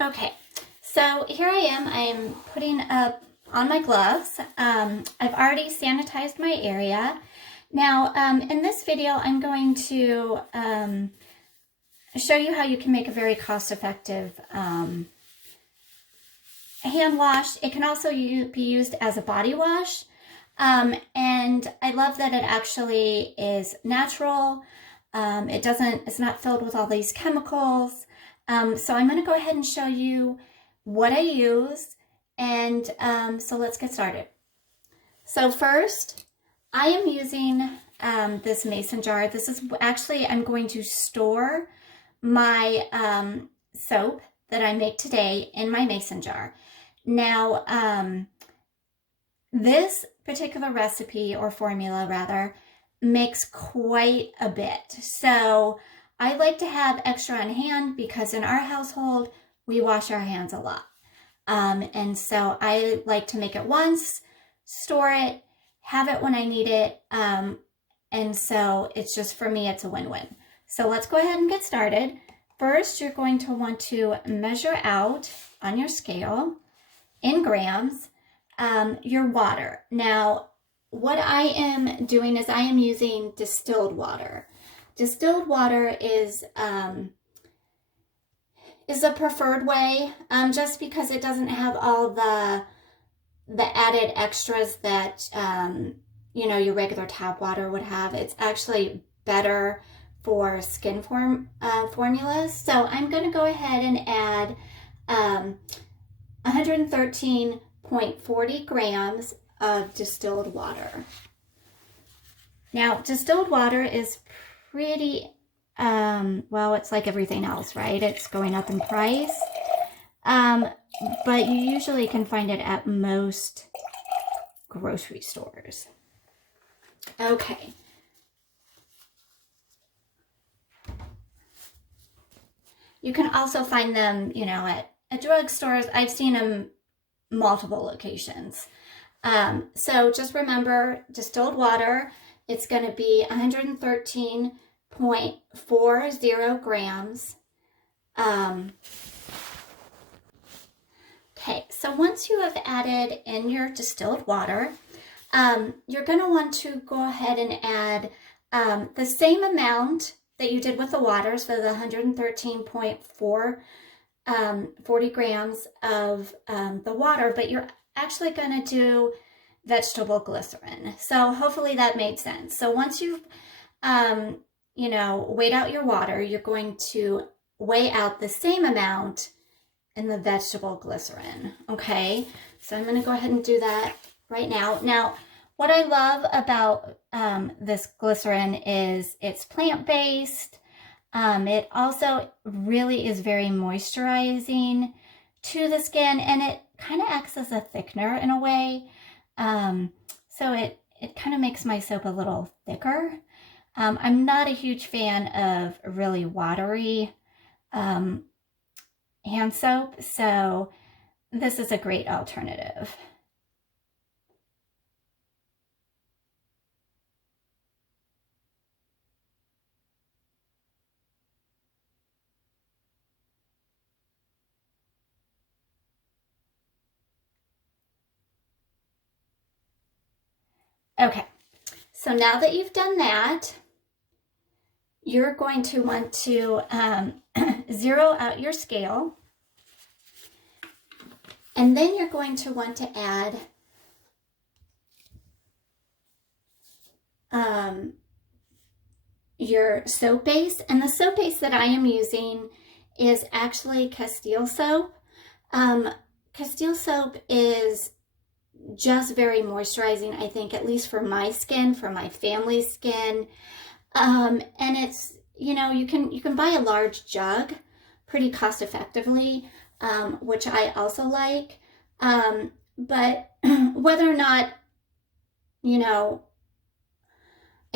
Okay, so here I am. I am putting up on my gloves. I've already sanitized my area. Now, in this video, I'm going to show you how you can make a very cost-effective hand wash. It can also be used as a body wash. And I love that it actually is natural. It's not filled with all these chemicals. So I'm going to go ahead and show you what I use. And so let's get started. So first, I am using this mason jar. This is actually, I'm going to store my soap that I make today in my mason jar. Now, this particular recipe, or formula rather, makes quite a bit. So I like to have extra on hand because in our household, we wash our hands a lot. And so I like to make it once, store it, have it when I need it. And so it's just, for me, it's a win-win. So let's go ahead and get started. First, you're going to want to measure out on your scale in grams your water. Now, what I am doing is I am using distilled water. Distilled water is a preferred way, just because it doesn't have all the added extras that your regular tap water would have. It's actually better for skin formulas. So I'm going to go ahead and add 113.40 grams of distilled water. Now, distilled water is pretty, well, it's like everything else, right? It's going up in price, but you usually can find it at most grocery stores. Okay. You can also find them, at drugstores. I've seen them multiple locations. So just remember, distilled water, it's going to be 113.40 grams. Okay, so once you have added in your distilled water, you're going to want to go ahead and add the same amount that you did with the water, so the 113.40 grams of the water, but you're actually going to do vegetable glycerin. So hopefully that made sense. So once you've, weighed out your water, you're going to weigh out the same amount in the vegetable glycerin. Okay, so I'm going to go ahead and do that right now. Now, what I love about this glycerin is it's plant-based. It also really is very moisturizing to the skin, and it kind of acts as a thickener in a way. So it kind of makes my soap a little thicker. I'm not a huge fan of really watery hand soap, so this is a great alternative. Okay, so now that you've done that, you're going to want to zero out your scale, and then you're going to want to add your soap base. And the soap base that I am using is actually Castile soap. Castile soap is just very moisturizing, I think, at least for my skin, for my family's skin. And it's, you can buy a large jug pretty cost effectively, which I also like. But whether or not, I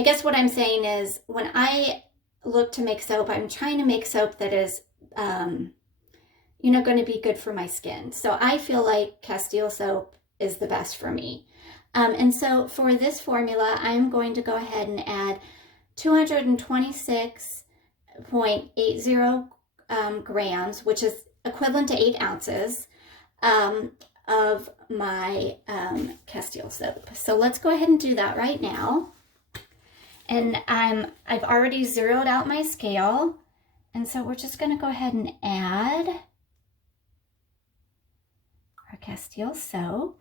guess what I'm saying is, when I look to make soap, I'm trying to make soap that is, going to be good for my skin. So I feel like Castile soap is the best for me. And so for this formula, I'm going to go ahead and add 226.80 grams, which is equivalent to 8 ounces of my Castile soap. So let's go ahead and do that right now. And I've already zeroed out my scale. And so we're just going to go ahead and add our Castile soap.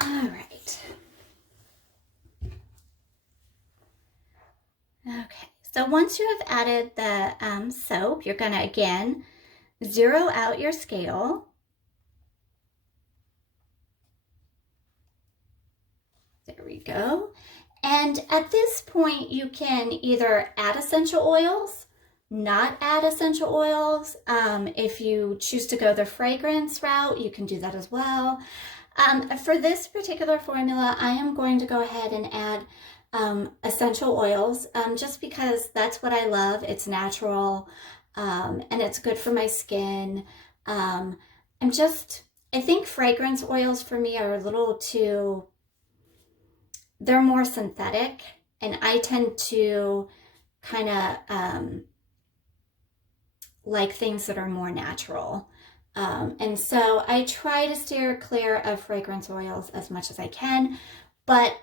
All right. Okay, so once you have added the soap, you're going to again zero out your scale. There we go. And at this point, you can either add essential oils, not add essential oils. If you choose to go the fragrance route, you can do that as well. For this particular formula, I am going to go ahead and add essential oils just because that's what I love. It's natural and it's good for my skin. I think fragrance oils for me are a little too, they're more synthetic, and I tend to kind of like things that are more natural. And so I try to steer clear of fragrance oils as much as I can, but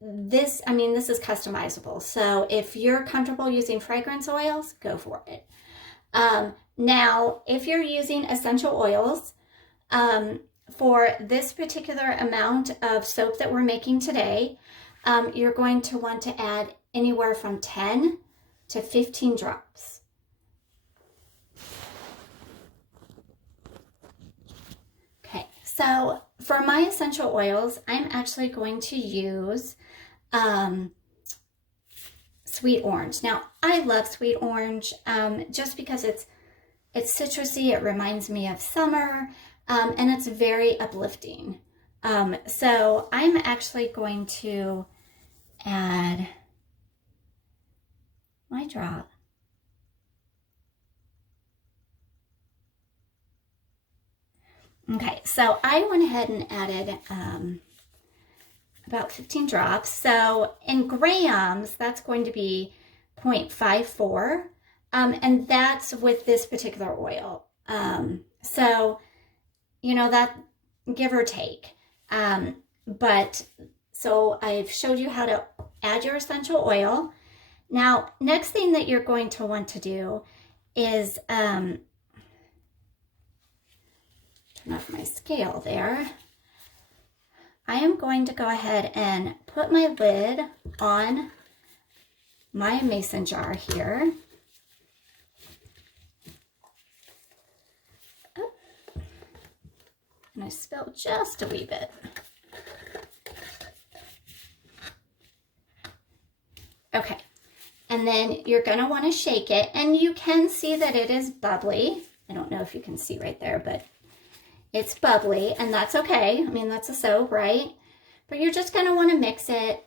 this is customizable. So if you're comfortable using fragrance oils, go for it. Now, if you're using essential oils, for this particular amount of soap that we're making today, you're going to want to add anywhere from 10 to 15 drops. Okay, so for my essential oils, I'm actually going to use sweet orange. Now, I love sweet orange just because it's citrusy, it reminds me of summer, and it's very uplifting. So I'm actually going to add my drop. Okay, so I went ahead and added about 15 drops. So in grams, that's going to be 0.54, and that's with this particular oil. So, you know, that give or take. But so I've showed you how to add your essential oil. Now, next thing that you're going to want to do is turn off my scale there. I am going to go ahead and put my lid on my mason jar here. Oh. And I spilled just a wee bit. Okay, and then you're going to want to shake it, and you can see that it is bubbly. I don't know if you can see right there, but it's bubbly, and that's okay. I mean, that's a soap, right? But you're just going to want to mix it,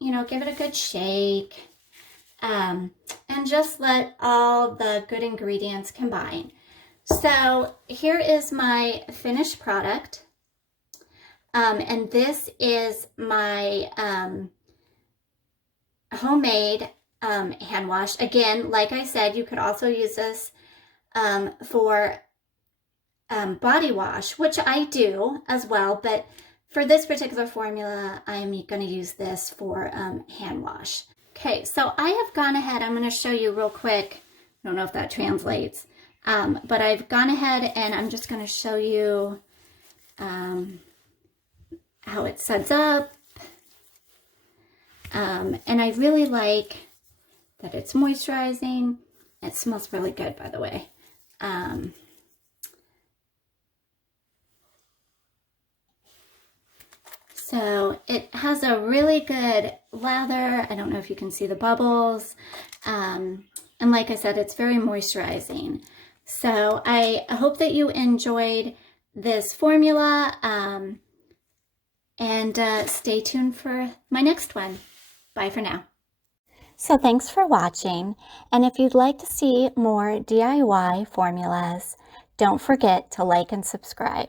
you know, give it a good shake, and just let all the good ingredients combine. So here is my finished product, and this is my homemade hand wash. Again, like I said, you could also use this for body wash, which I do as well, but for this particular formula, I'm going to use this for hand wash. Okay, so I have gone ahead, I'm going to show you real quick, I don't know if that translates, but I've gone ahead and I'm just going to show you how it sets up. And I really like that it's moisturizing. It smells really good, by the way. So it has a really good lather. I don't know if you can see the bubbles. And like I said, it's very moisturizing. So I hope that you enjoyed this formula. And stay tuned for my next one. Bye for now. So thanks for watching. And if you'd like to see more DIY formulas, don't forget to like and subscribe.